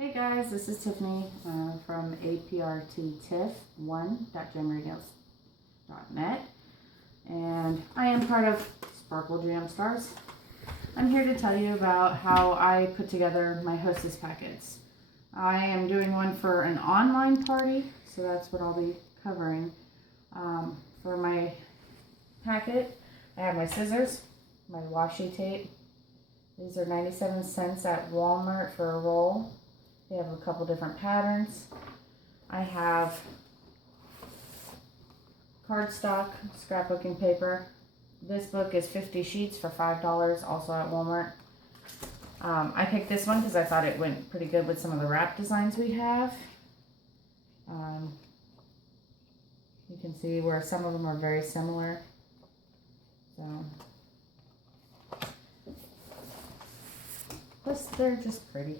Hey guys, this is Tiffany from aprttiff1.jamberrynails.net, and I am part of Sparkle Jam Stars. I'm here to tell you about how I put together my Hostess packets. I am doing one for an online party, so that's what I'll be covering. For my packet, I have my scissors, my washi tape. These are 97 cents at Walmart for a roll. They have a couple different patterns. I have cardstock, scrapbooking paper. This book is 50 sheets for $5, also at Walmart. I picked this one because I thought it went pretty good with some of the wrap designs we have. You can see where some of them are very similar. So, plus they're just pretty.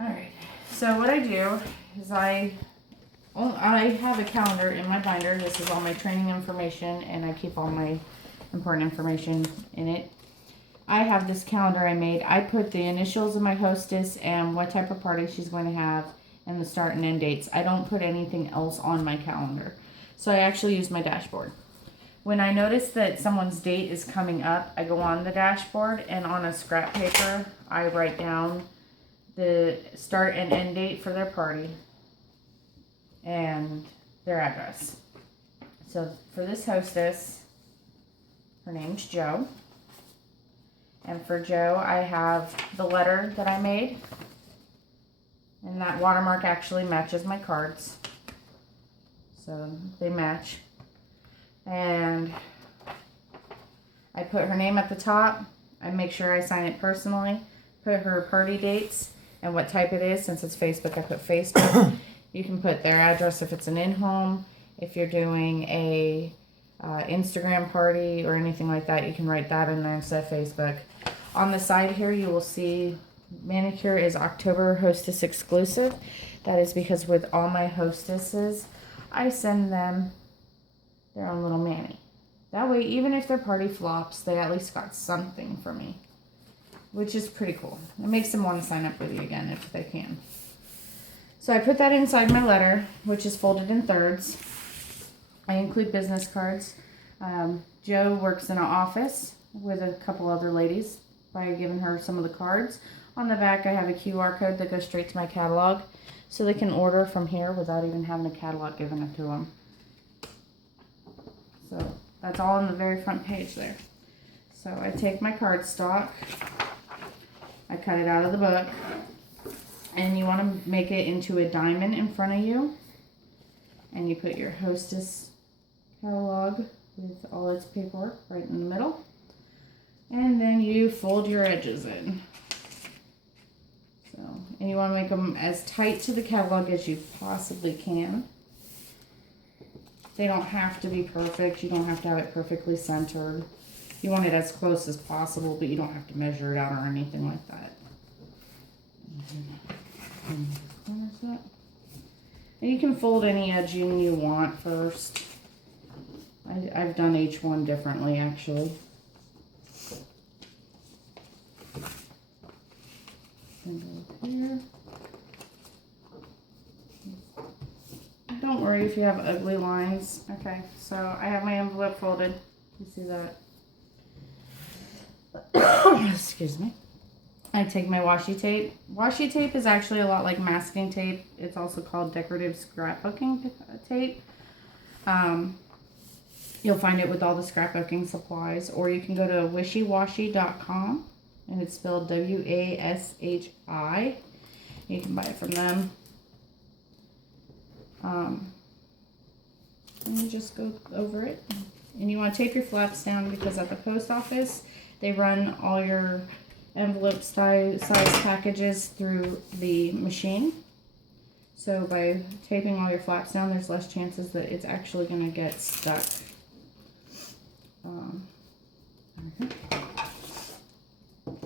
Alright, so what I do is I have a calendar in my binder. This is all my training information, and I keep all my important information in it. I have this calendar I made. I put the initials of my hostess and what type of party she's going to have and the start and end dates. I don't put anything else on my calendar. So I actually use my dashboard. When I notice that someone's date is coming up, I go on the dashboard, and on a scrap paper, I write down the start and end date for their party and their address. So for this hostess, her name's Jo. And for Jo, I have the letter that I made. And that watermark actually matches my cards. So they match. And I put her name at the top. I make sure I sign it personally. Put her party dates and what type it is. Since it's Facebook, I put Facebook. You can put their address if it's an in-home. If you're doing a Instagram party or anything like that, you can write that in there instead of Facebook. On the side here, you will see manicure is October Hostess exclusive. That is because with all my hostesses, I send them their own little mani. That way, even if their party flops, they at least got something from me, which is pretty cool. It makes them want to sign up with you again if they can. So I put that inside my letter, which is folded in thirds. I include business cards. Jo works in an office with a couple other ladies by giving her some of the cards. On the back, I have a QR code that goes straight to my catalog, so they can order from here without even having a catalog given it to them. So that's all on the very front page there. So I take my cardstock, I cut it out of the book, and you want to make it into a diamond in front of you, and you put your hostess catalog with all its paperwork right in the middle, and then you fold your edges in. So, and you want to make them as tight to the catalog as you possibly can. They don't have to be perfect. You don't have to have it perfectly centered. You want it as close as possible, but you don't have to measure it out or anything like that. And you can fold any edging you want first. I've done each one differently, actually. And go here. Don't worry if you have ugly lines. Okay, so I have my envelope folded. You see that? Excuse me. I take my washi tape. Washi tape is actually a lot like masking tape. It's also called decorative scrapbooking tape. You'll find it with all the scrapbooking supplies, or you can go to wishywashi.com, and it's spelled W-A-S-H-I. You can buy it from them. And you just go over it. And you want to tape your flaps down because at the post office, they run all your envelope size packages through the machine. So by taping all your flaps down, there's less chances that it's actually going to get stuck.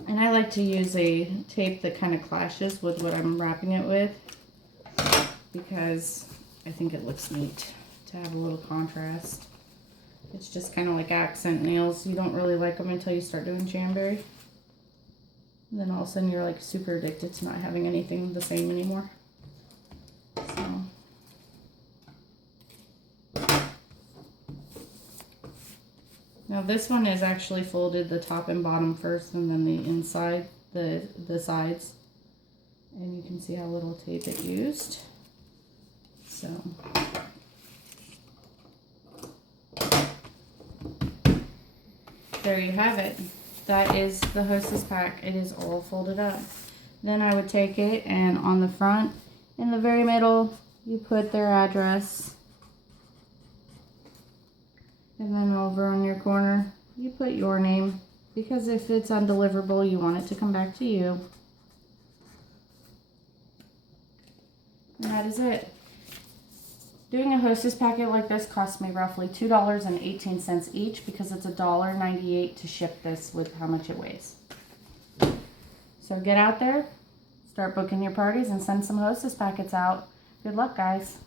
And I like to use a tape that kind of clashes with what I'm wrapping it with, because I think it looks neat to have a little contrast. It's just kind of like accent nails. You don't really like them until you start doing Jamberry. And then all of a sudden you're like super addicted to not having anything the same anymore. So. Now this one is actually folded the top and bottom first and then the inside, the sides. And you can see how little tape it used. So. There you have it. That is the Hostess pack. It is all folded up. Then I would take it and on the front, in the very middle, you put their address. And then over on your corner, you put your name. Because if it's undeliverable, you want it to come back to you. And that is it. Doing a Hostess packet like this cost me roughly $2.18 each because it's $1.98 to ship this with how much it weighs. So get out there, start booking your parties, and send some Hostess packets out. Good luck, guys.